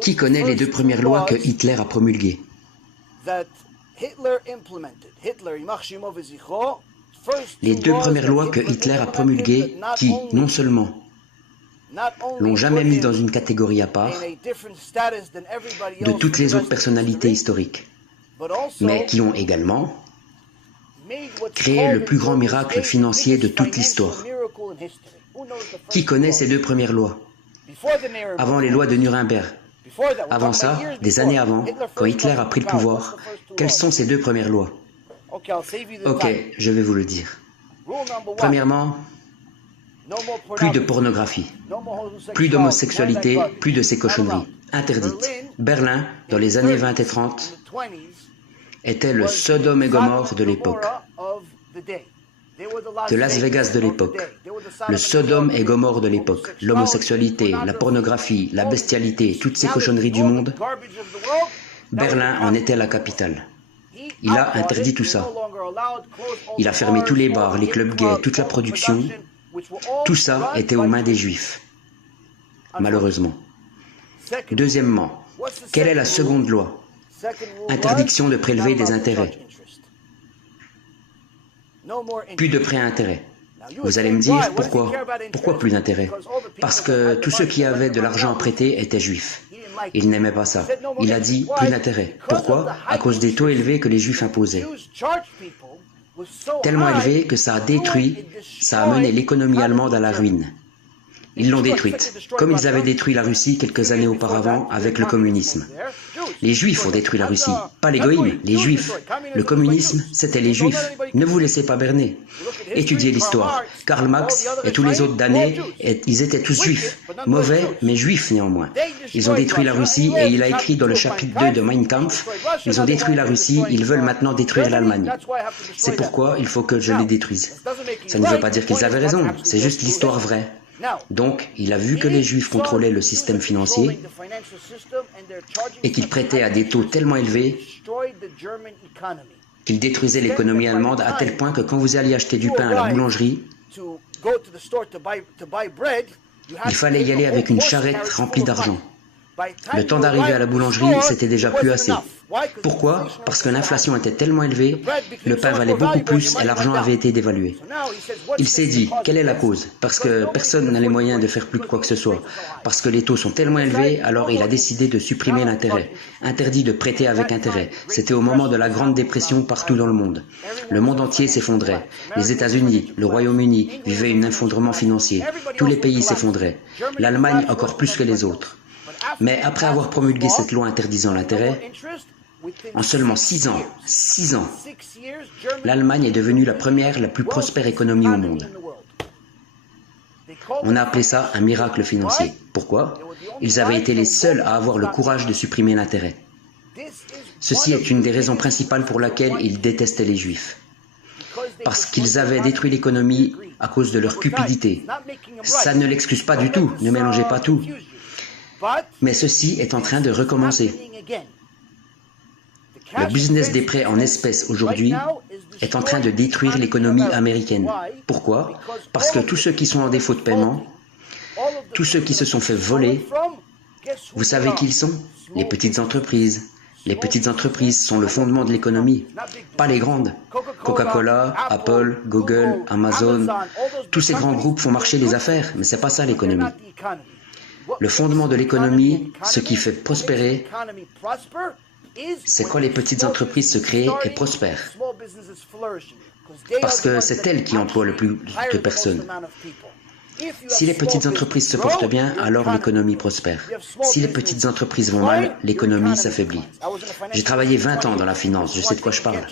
Qui connaît les deux premières lois que Hitler a promulguées? Les deux premières lois que Hitler a promulguées qui, non seulement l'ont jamais mis dans une catégorie à part de toutes les autres personnalités historiques, mais qui ont également créé le plus grand miracle financier de toute l'histoire. Qui connaît ces deux premières lois? Avant les lois de Nuremberg, avant ça, des années avant, quand Hitler a pris le pouvoir, quelles sont ces deux premières lois? Ok, je vais vous le dire. Premièrement, plus de pornographie, plus d'homosexualité, plus de ces cochonneries, interdites. Berlin, dans les années 20 et 30, était le Sodome et Gomorrhe de l'époque, de Las Vegas de l'époque, le Sodome et Gomorrhe de l'époque, l'homosexualité, la pornographie, la bestialité, toutes ces cochonneries du monde. Berlin en était la capitale. Il a interdit tout ça. Il a fermé tous les bars, les clubs gays, toute la production. Tout ça était aux mains des Juifs, malheureusement. Deuxièmement, quelle est la seconde loi? Interdiction de prélever des intérêts. Plus de prêts à intérêt. Vous allez me dire, pourquoi? Pourquoi plus d'intérêt? Parce que tous ceux qui avaient de l'argent à prêter étaient juifs. Il n'aimait pas ça. Il a dit, plus d'intérêt. Pourquoi? À cause des taux élevés que les juifs imposaient. Tellement élevés que ça a mené l'économie allemande à la ruine. Ils l'ont détruite, comme ils avaient détruit la Russie quelques années auparavant avec le communisme. Les Juifs ont détruit la Russie, pas les goïms, les Juifs. Le communisme, c'était les Juifs. Ne vous laissez pas berner. Étudiez l'histoire. Karl Marx et tous les autres damnés, ils étaient tous juifs. Mauvais, mais juifs néanmoins. Ils ont détruit la Russie et il a écrit dans le chapitre 2 de Mein Kampf, ils ont détruit la Russie, ils veulent maintenant détruire l'Allemagne. C'est pourquoi il faut que je les détruise. Ça ne veut pas dire qu'ils avaient raison, c'est juste l'histoire vraie. Donc, il a vu que les Juifs contrôlaient le système financier et qu'ils prêtaient à des taux tellement élevés qu'ils détruisaient l'économie allemande à tel point que quand vous alliez acheter du pain à la boulangerie, il fallait y aller avec une charrette remplie d'argent. Le temps d'arriver à la boulangerie, c'était déjà plus assez. Pourquoi? Parce que l'inflation était tellement élevée, le pain valait beaucoup plus et l'argent avait été dévalué. Il s'est dit, quelle est la cause? Parce que personne n'a les moyens de faire plus de quoi que ce soit. Parce que les taux sont tellement élevés, alors il a décidé de supprimer l'intérêt. Interdit de prêter avec intérêt. C'était au moment de la Grande Dépression partout dans le monde. Le monde entier s'effondrait. Les États-Unis, le Royaume-Uni vivaient un effondrement financier. Tous les pays s'effondraient. L'Allemagne encore plus que les autres. Mais après avoir promulgué cette loi interdisant l'intérêt, en seulement 6 ans, l'Allemagne est devenue la première, la plus prospère économie au monde. On a appelé ça un miracle financier. Pourquoi? Ils avaient été les seuls à avoir le courage de supprimer l'intérêt. Ceci est une des raisons principales pour laquelle ils détestaient les Juifs. Parce qu'ils avaient détruit l'économie à cause de leur cupidité. Ça ne l'excuse pas du tout, ne mélangez pas tout. Mais ceci est en train de recommencer. Le business des prêts en espèces aujourd'hui est en train de détruire l'économie américaine. Pourquoi? Parce que tous ceux qui sont en défaut de paiement, tous ceux qui se sont fait voler, vous savez qui ils sont? Les petites entreprises. Les petites entreprises sont le fondement de l'économie, pas les grandes. Coca-Cola, Apple, Google, Amazon, tous ces grands groupes font marcher les affaires, mais c'est pas ça l'économie. Le fondement de l'économie, ce qui fait prospérer, c'est quand les petites entreprises se créent et prospèrent. Parce que c'est elles qui emploient le plus de personnes. Si les petites entreprises se portent bien, alors l'économie prospère. Si les petites entreprises vont mal, l'économie s'affaiblit. J'ai travaillé 20 ans dans la finance, je sais de quoi je parle.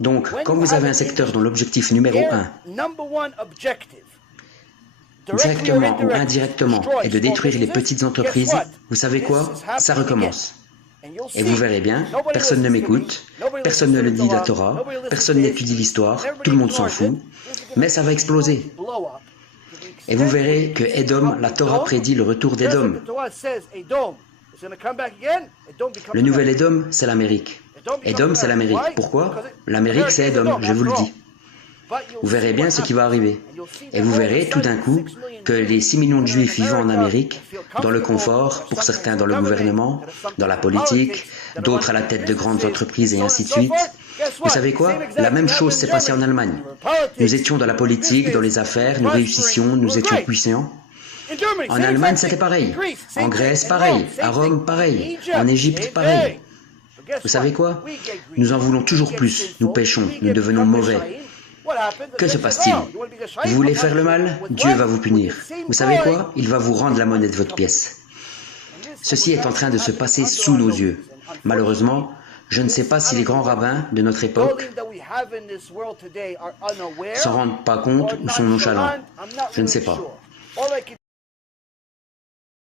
Donc, quand vous avez un secteur dont l'objectif numéro 1, directement ou indirectement, est de détruire les petites entreprises, vous savez quoi? Ça recommence. Et vous verrez bien, personne ne m'écoute, personne ne le dit la Torah, personne n'étudie l'histoire, tout le monde s'en fout, mais ça va exploser. Et vous verrez que Édom, la Torah prédit le retour d'Édom. Le nouvel Édom, c'est l'Amérique. Édom, c'est l'Amérique. Pourquoi? L'Amérique, c'est Édom, je vous le dis. Vous verrez bien ce qui va arriver. Et vous verrez, tout d'un coup, que les 6 millions de Juifs vivant en Amérique, dans le confort, pour certains dans le gouvernement, dans la politique, d'autres à la tête de grandes entreprises et ainsi de suite. Vous savez quoi? La même chose s'est passée en Allemagne. Nous étions dans la politique, dans les affaires, nous réussissions, nous étions puissants. En Allemagne, c'était pareil. En Grèce, pareil. À Rome, pareil. En Égypte, pareil. Vous savez quoi? Nous en voulons toujours plus. Nous péchons, nous devenons mauvais. Que se passe-t-il? Vous voulez faire le mal? Dieu va vous punir. Vous savez quoi? Il va vous rendre la monnaie de votre pièce. Ceci est en train de se passer sous nos yeux. Malheureusement, je ne sais pas si les grands rabbins de notre époque s'en rendent pas compte ou sont nonchalants. Je ne sais pas.